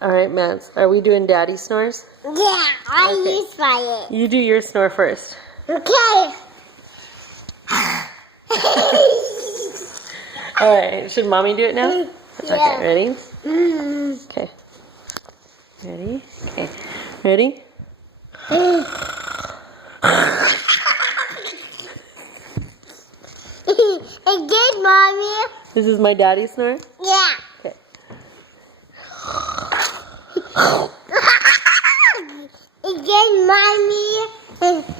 All right, Mads. Are we doing daddy snores? Yeah, I Okay. use by it. You do your snore first. Okay. All right. Should mommy do it now? Yeah. Okay. Ready? Mm. Okay. Ready? Okay. Ready? Again, mommy. This is my daddy snore? Yeah. Okay. Again, mommy.